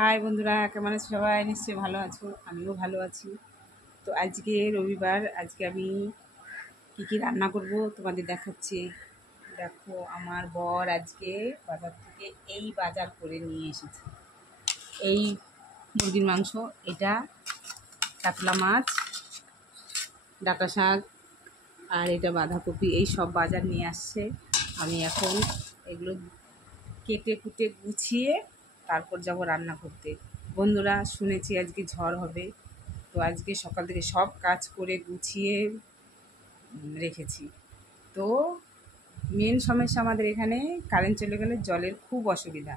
High বন্ধুরা, কেমন আছো সবাই? নিশ্চয়ই ভালো আছো, আমিও ভালো আছি। তো আজকে রবিবার, আজকে আমি কী রান্না করব তোমাদের দেখাচ্ছি। দেখো, আমার বর আজকে বাজার থেকে এই বাজার করে নিয়ে এসেছে। এই মুরগির মাংস, এটা কাতলা মাছ, ডাঁটা শাক, আর এটা বাঁধাকপি, এই সব বাজার নিয়ে আসছে। আমি এখন এগুলো কেটে কুটে গুছিয়ে তারপর যাব রান্না করতে। বন্ধুরা, শুনেছি আজকে ঝড় হবে, তো আজকে সকাল থেকে সব কাজ করে গুছিয়ে রেখেছি। তো মেন সমস্যা আমাদের এখানে, কারেন্ট চলে গেলে জলের খুব অসুবিধা।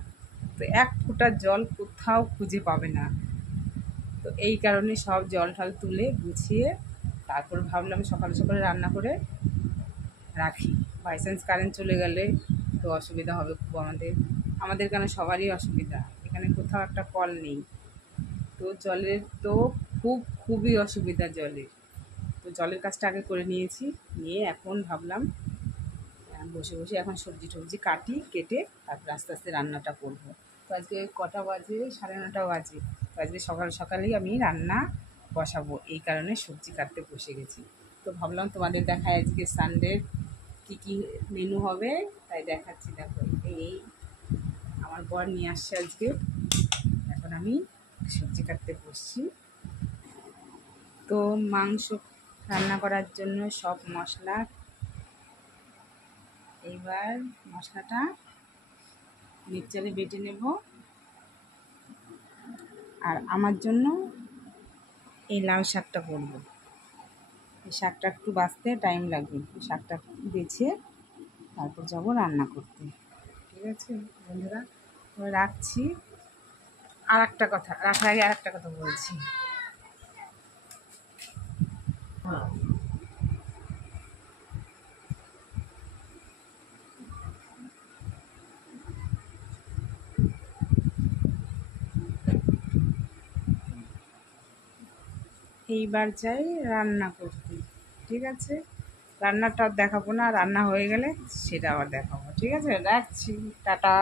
তো এক ফোঁটা জল কোথাও খুঁজে পাবে না। তো এই কারণে সব জল ঠল তুলে গুছিয়ে তারপর ভাবলাম সকালে সকালে রান্না করে রাখি। বাই চান্স কারেন্ট চলে গেলে তো অসুবিধা হবে খুব আমাদের এখানে সবারই অসুবিধা। এখানে কোথাও একটা কল নেই, তো জলের তো খুবই অসুবিধা জলের। তো জলের কাজটা আগে করে নিয়েছি, নিয়ে এখন ভাবলাম বসে বসে এখন সবজি টবজি কেটে তারপর আস্তে আস্তে রান্নাটা করবো। তো আজকে কটা বাজে? 9:30 বাজে। তো আজকে সকাল সকালেই আমি রান্না বসাবো, এই কারণে সবজি কাটতে বসে গেছি। তো ভাবলাম তোমাদের দেখায় আজকে সানডে কী মেনু হবে, তাই দেখাচ্ছি। দেখো, এই আমার বর নিয়ে আসছে আজকে। এখন আমি সবজি কাটতে বসছি। তো মাংস রান্না করার জন্য সব মশলা, এইবার মশলাটা মিক্সচারে বেটে নেব। আর আমার জন্য এই লাল শাকটা করব। এই শাকটা একটু বাছতে টাইম লাগবে, শাকটা বেছে তারপর যাব রান্না করতে। ঠিক আছে বন্ধুরা, রাখছি। রাখার আগে আর একটা কথা বলছি। এইবার যাই রান্না করতে। ঠিক আছে, রান্নাটা দেখাবো না, রান্না হয়ে গেলে সেটা আবার দেখাবো। ঠিক আছে, রাখছি, টাটা।